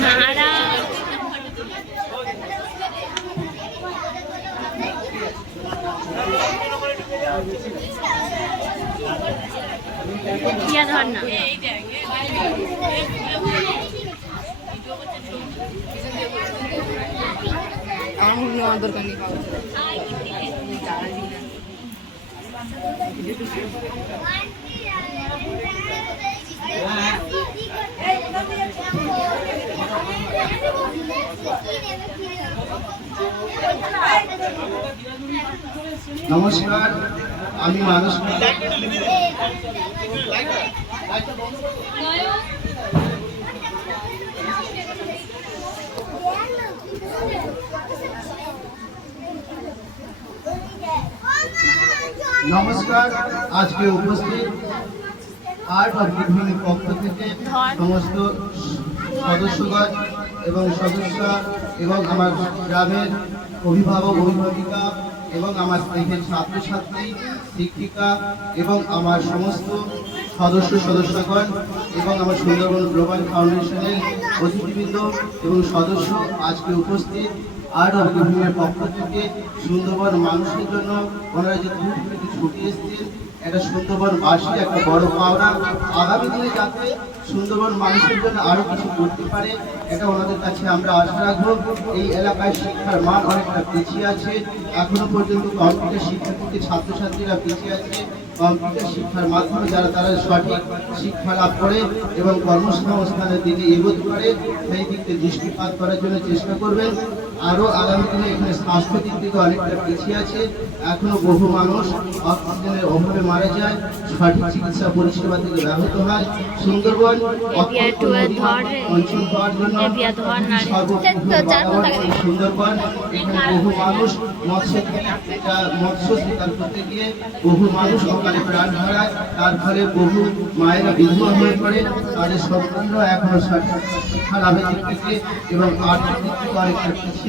ধর না আমার দরকার নেই। নমস্কার, আমি মানুষ। নমস্কার, আজকে উপস্থিত আর্ট অফ লিভিং পক্ষ থেকে সমস্ত সদস্যগণ এবং সদস্যা এবং আমার গ্রামের অভিভাবক অভিভাবিকা এবং আমার স্নেহের ছাত্রছাত্রী শিক্ষিকা এবং আমার সমস্ত সদস্যগণ এবং আমার সুন্দরবন গ্লোবাল ফাউন্ডেশনের অতিথিবৃন্দ এবং সদস্য আজকে উপস্থিত আর্ট অফ লিভিংয়ের পক্ষ থেকে সুন্দরবন মানুষের জন্য ওনারা যে দূর থেকে ছুটে এসেছেন, একটা সুন্দরবন বাসী একটা বড় পাওনা। আগামী দিনে যাতে সুন্দরবন মানুষের জন্য আরো কিছু করতে পারে, এটা ওনাদের কাছে আমরা আশা রাখবো। এই এলাকায় শিক্ষার মান অনেকটা পিছিয়ে আছে, এখনো পর্যন্ত কম্পিউটার শিক্ষা থেকে ছাত্রছাত্রীরা পিছিয়ে আছে। কম্পিউটার শিক্ষার মাধ্যমে তারা সঠিক শিক্ষা লাভ করে এবং কর্মসংস্থানের দিকে এগোতে পারে, সেই দিকে দৃষ্টিপাত করার জন্য চেষ্টা করবেন। আরও আগামী দিনে এখানে স্বাস্থ্য দিক থেকে অনেকটা পিছিয়ে আছে, এখনো বহু মানুষ অক্সিজেনের অভাবে মারা যায়, সঠিক চিকিৎসা পরিষেবা থেকে ব্যাহত হয়। সুন্দরবন অঞ্চল হওয়ার জন্য সুন্দরবন এখানে বহু মানুষ মৎস্য শিকার করতে গিয়ে বহু মানুষ অকালে প্রাণ হারায়, তার ফলে বহু মায়েরা বিধবা হয়ে পড়ে, তাদের সন্তানরা এখনো শিক্ষা লাভের দিক থেকে এবং আর্থিক দিক থেকে অনেকটা পিছিয়ে